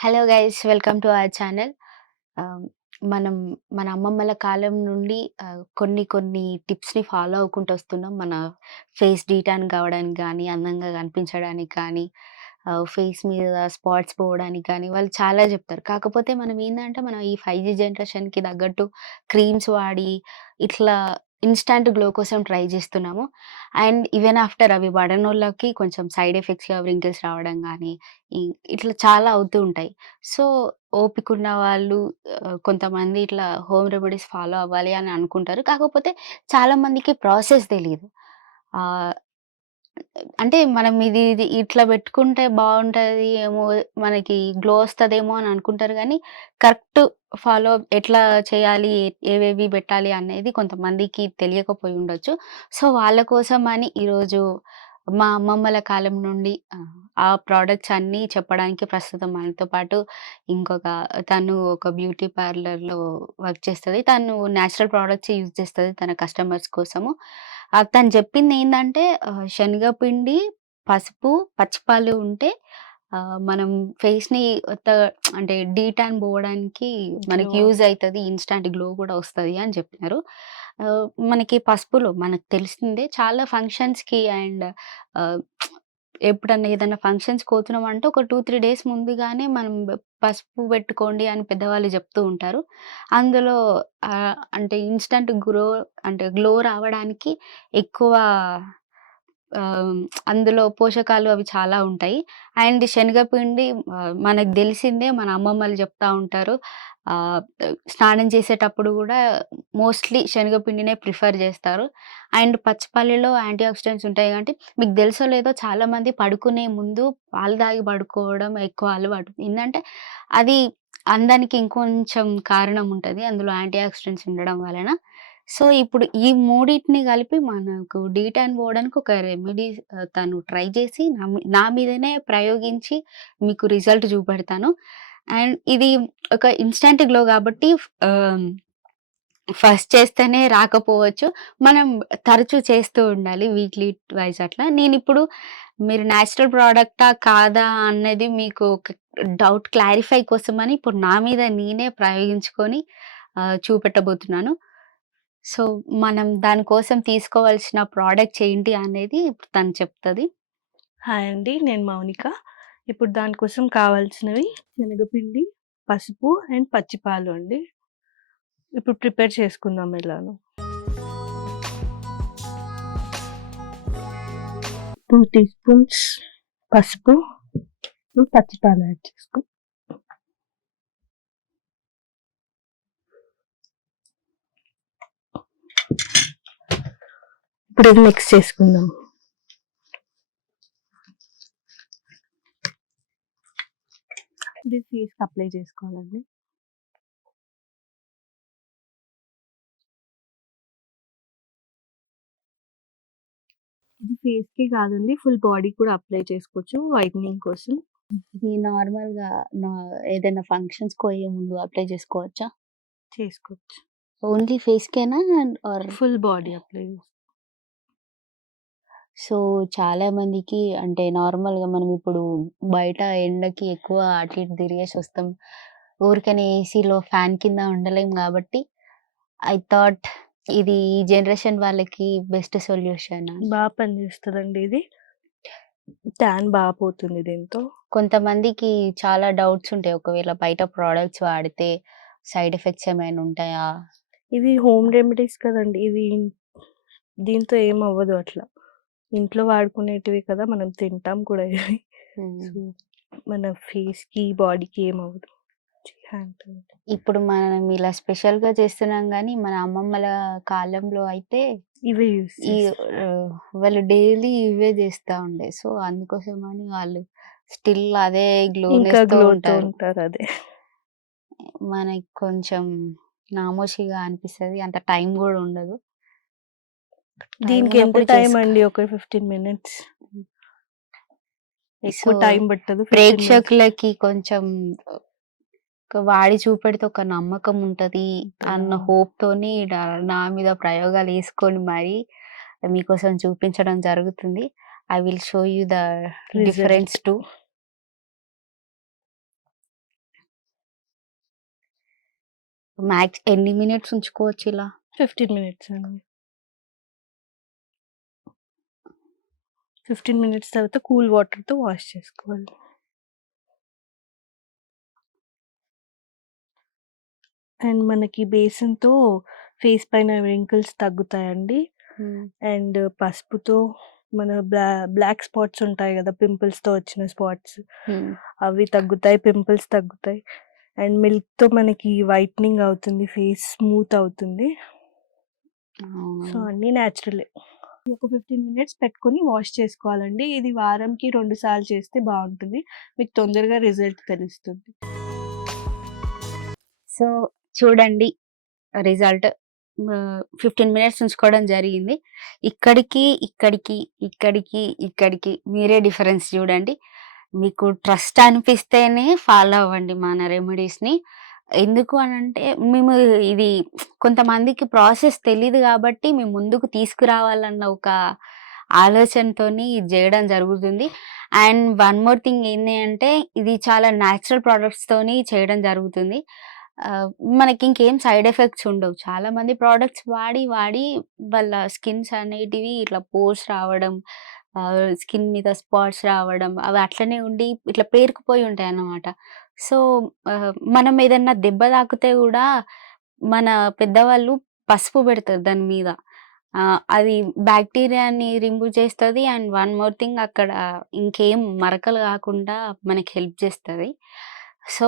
Hello guys, welcome to our channel. ఆహ్, మనం మన అమ్మమ్మల కాలం నుండి కొన్ని కొన్ని టిప్స్‌ని ఫాలో అవ్వుకుంటూ వస్తున్నాం. మన ఫేస్ డీటాన్ కావడానికి గానీ, అందంగా కనిపించడానికి కానీ, ఫేస్ మీద స్పాట్స్ పోవడానికి కానీ, వాళ్ళు చాలా చెప్తారు. కాకపోతే మనం ఏందంటే, మనం ఈ 5జీ జనరేషన్‌కి తగ్గట్టు క్రీమ్స్ వాడి, ఇట్లా ఇన్‌స్టాంట్ గ్లో కోసం ట్రై చేస్తున్నాము. అండ్ ఈవెన్ ఆఫ్టర్ అవి వాడనోళ్ళకి కొంచెం సైడ్ ఎఫెక్ట్స్‌గా వ్రింకిల్స్ రావడం గానీ, ఈ ఇట్లా చాలా అవుతూ ఉంటాయి. సో, ఓపికున్న వాళ్ళు కొంతమంది ఇట్లా హోమ్ రెమెడీస్ ఫాలో అవ్వాలి అని అనుకుంటారు. కాకపోతే చాలా మందికి ప్రాసెస్ తెలీదు. ఆహ్, అంటే మనం ఇది ఇట్లా పెట్టుకుంటే బావుంటది ఏమో, మనకి గ్లో వస్తదేమో అని అనుకుంటారు గానీ, కరెక్ట్ ఫాలో ఎట్లా చేయాలి, ఏవేవి పెట్టాలి అనేది కొంతమందికి తెలియకపోయి ఉండొచ్చు. సో, వాళ్ళ కోసమని ఈరోజు మా అమ్మమ్మల కాలం నుండి ఆ ప్రొడక్ట్స్ అన్నీ చెప్పడానికి ప్రస్తుతం మనతో పాటు ఇంకొక తను ఒక బ్యూటీ పార్లర్‌లో వర్క్ చేస్తది. తను నేచురల్ ప్రొడక్ట్సే యూజ్ చేస్తది తన కస్టమర్స్ కోసము. తను చెప్పిందేందంటే శనగపిండి, పసుపు, పచ్చిపాలు ఉంటే మనం ఫేస్‌ని ఒత్త అంటే డీటాన్ పోవడానికి గ్లో మనకి యూజ్ అయితది. ఇన్‌స్టాంట్ గ్లో కూడా వస్తది అని చెప్పినారు. మనకి పసుపులో మనకు తెలిసిందే చాలా ఫంక్షన్స్‌కి అండ్ ఆహ్, ఎప్పుడన్నా ఏదన్నా ఫంక్షన్స్‌కి పోతున్నామంటే ఒక 2, 3 డేస్ ముందుగానే మనం పసుపు పెట్టుకోండి అని పెద్దవాళ్ళు చెప్తూ ఉంటారు. అందులో అంటే ఇన్‌స్టాంట్ అంటే గ్లో రావడానికి ఎక్కువ ఆహ్, అందులో పోషకాలు అవి చాలా ఉంటాయి. అండ్ శనగపిండి మనకు తెలిసిందే, మన అమ్మమ్మలు చెప్తా ఉంటారు. ఆహ్, స్నానం చేసేటప్పుడు గూడా మోస్ట్‌లీ శనగపిండినే ప్రిఫర్ జేస్తారు. అండ్ పచ్చిపల్లిలో యాంటీ ఆక్సిడెంట్స్ ఉంటాయి కాబట్టి మీకు తెలుసో లేదో చాలామంది పడుకునే ముందు పాలు తాగి పడుకోవడం ఎక్కువ అలవాటు. ఏందంటే అది అందానికి ఇంకొంచెం కారణం ఉంటది. అందులో యాంటీ ఆక్సిడెంట్స్ ఉండడం వలన. సో, ఇప్పుడు ఈ మూడిటిని కలిపి మనకు డీటాన్ పోవడానికి ఒక రెమెడీ తను ట్రై చేసి నా మీదనే ప్రయోగించి మీకు రిజల్ట్ చూపెడతాను. అండ్ ఇది ఒక ఇన్‌స్టాంట్ గ్లో కాబట్టి ఆహ్, ఫస్ట్ చేస్తేనే రాకపోవచ్చు. మనం తరచూ చేస్తూ ఉండాలి. వీక్లీ వైస్ అట్లా. నేనిప్పుడు మీరు నేచురల్ ప్రొడక్టా? కాదా? అన్నది మీకు ఒక డౌట్ క్లారిఫై కోసమని ఇప్పుడు నా మీద నేనే ప్రయోగించుకొని చూపెట్టబోతున్నాను. సో, మనం దాని కోసం తీసుకోవాల్సిన ప్రొడక్ట్స్ ఏంటి అనేది ఇప్పుడు తను చెప్తది. హాయ్ అండి. నేను మౌనిక. ఇప్పుడు దానికోసం కావాల్సినవి శనగపిండి, పసుపు అండ్ పచ్చిపాలు అండి. ఇప్పుడు ప్రిపేర్ చేసుకుందాం ఎలానో. 2 టీ స్పూన్స్ పసుపు, పచ్చిపాలు యాడ్ చేసుకో. ఇప్పుడు ఇది మిక్స్ చేసుకుందాం. ఇది ఫేస్‌కి అప్లై చేసుకోవాలండి. ఇది ఫేస్‌కి కాదండి, ఫుల్ బాడీకి కూడా అప్లై చేసుకోవచ్చు వైట్నింగ్ కోసం. ఇది నార్మల్‌గా నా ఏదైనా ఫంక్షన్స్‌కి పోయే ముందు అప్లై చేసుకోవచ్చా? చేసుకోవచ్చు. ఓన్లీ ఫేస్‌కేనా? Or full body apply so, చాలా మందికి అంటే నార్మల్‌గా మనం ఇప్పుడు బయట ఎండకి ఎక్కువ అటు ఇటు తిరిగేసొస్తాం. ఊరికనే ఏసీలో ఫ్యాన్ కింద ఉండలేం గాబట్టి, ఐ థాట్ ఇది ఈ జనరేషన్ వాళ్ళకి బెస్ట్ సొల్యూషన్ అని. పనిచేస్తదండి ఇది. ట్యాన్ పోతుంది దీంతో. కొంతమందికి చాలా డౌట్స్ ఉంటాయి. ఒకవేళ బయట ప్రొడక్ట్స్ వాడితే సైడ్ ఎఫెక్ట్స్ ఏమైనా ఉంటాయా? ఇవి హోమ్ రెమెడీస్ కదండీ! ఇవి దీంతో ఏమవ్వదు అట్లా. ఇంట్లో వాడుకునేటివి కదా! మనం తింటాం కూడా ఇవి. హ్మ్. సో, మన ఫేస్‌కి, బాడీకి ఏమవ్వదు. హ్యాండ్ ఇప్పుడు మనం ఇలా స్పెషల్‌గా చేస్తున్నాం గానీ, మన అమ్మమ్మల కాలంలో అయితే ఇవే యూజ్ ఈ చేస్తారు. ఆహ్, వాళ్ళు డైలీ ఇవే చేస్తా ఉండే. సో, అందుకోసమని వాళ్ళు స్టిల్ అదే ఇంకా గ్లోనెస్‌తో గ్లోతో ఉంటారు. ఉంటారు అదే. మనకి కొంచెం నామోషీగా అనిపిస్తది. అంత టైం గూడా ఉండదు. టైం దీనికి ఎంత ఉన్నప్పుడు టైం అండి? ఒక 15 మినిట్స్. సో, ఎక్కువ టైం పట్టదు. 15 మినిట్స్. ప్రేక్షకులకి కొంచెం వాడి చూపెడితే ఒక నమ్మకం ఉంటది అన్న ఉంటదా? హోప్‌తోని నా మీద ప్రయోగాలేసుకొని మరి మీకోసం చూపించడం జరుగుతుంది. I will show you the result. Difference two. Max ఎన్ని మినిట్స్ ఉంచుకోవచ్చు ఇలా? 15 మినిట్స్ అండి. 15 మినిట్స్ తర్వాత కూల్ వాటర్‌తో వాష్ చేసుకోవాలి. అండ్ మనకి బేసన్‌తో ఫేస్ పైన రింకిల్స్ తగ్గుతాయండి. హ్మ్. అండ్ పసుపుతో మన బ్లాక్ స్పాట్స్ ఉంటాయి గదా! పింపుల్స్‌తో వచ్చిన స్పాట్స్ హ్మ్. అవి తగ్గుతాయి. పింపుల్స్ తగ్గుతాయి. అండ్ మిల్క్‌తో మనకి వైట్నింగ్ అవుతుంది. ఫేస్ స్మూత్ అవుతుంది. సో, అవును. అన్నీ న్యాచురలే. ఒక 15 మినిట్స్ పెట్టుకొని వాష్ చేసుకోవాలండి. ఇది వారంకి 2 సార్లు చేస్తే బావుంటుంది. మీకు తొందరగా రిజల్ట్ తెలుస్తుంది. సో, చూడండి రిజల్ట్ 15 మినిట్స్ ఉంచుకోవడం జరిగింది. ఇక్కడికి, ఇక్కడికి, ఇక్కడికి, ఇక్కడికి మీరే డిఫరెన్స్ చూడండి. మీకు ట్రస్ట్ అనిపిస్తేనే ఫాలో అవ్వండి మన రెమెడీస్‌ని. ఎందుకు అనంటే మేము ఇది కొంతమందికి ప్రాసెస్ తెలీదు గాబట్టి మేము ముందుకు తీసుకురావాలన్న ఒక ఆలోచనతోని ఇది జేయడం జరుగుతుంది. అండ్ వన్ మోర్ థింగ్ ఏంది అంటే ఇది చాలా నేచురల్ ప్రొడక్ట్స్‌తోని చేయడం జరుగుతుంది. ఆహ్, మనకింకేం సైడ్ ఎఫెక్ట్స్ ఉండవు. చాలా మంది ప్రొడక్ట్స్ వాడి, వాడి వాళ్ళ స్కిన్స్ అనేటివి ఇట్లా పోర్స్ రావడం, స్కిన్ మీద స్పాట్స్ రావడం, అవి అట్లనే ఉండి ఇట్లా పేరుకుపోయి ఉంటాయన్నమాట. సో, మనం ఏదన్నా దెబ్బ తాకితే గూడా మన పెద్దవాళ్ళు పసుపు పెడతారు దాని మీద. అది బాక్టీరియాని రిమూవ్ చేస్తది. అండ్ వన్ మోర్ థింగ్ అక్కడ ఇంకేం మరకలు గాకుండా మనకి హెల్ప్ చేస్తది. సో,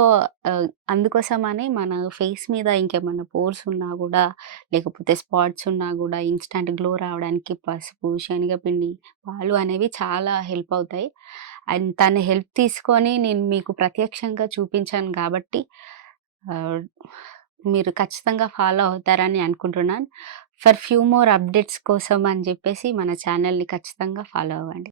అందుకోసమని మన ఫేస్ మీద ఇంకేమన్నా పోర్స్ ఉన్నా గూడా, లేకపోతే స్పాట్స్ ఉన్నా గూడా ఇన్‌స్టాంట్ గ్లో రావడానికి పసుపు, శనగపిండి, పాలు అనేవి చాలా హెల్ప్ అవుతాయి. అండ్ తన హెల్ప్ తీసుకొని నేను మీకు ప్రత్యక్షంగా చూపించాను గాబట్టి ఆహ్, మీరు ఖచ్చితంగా ఫాలో అవుతారని అనుకుంటున్నాను. ఫర్ ఫ్యూ మోర్ అప్డేట్స్ కోసం అని జెప్పేసి మన ఛానెల్‌ని ఖచ్చితంగా ఫాలో అవ్వండి.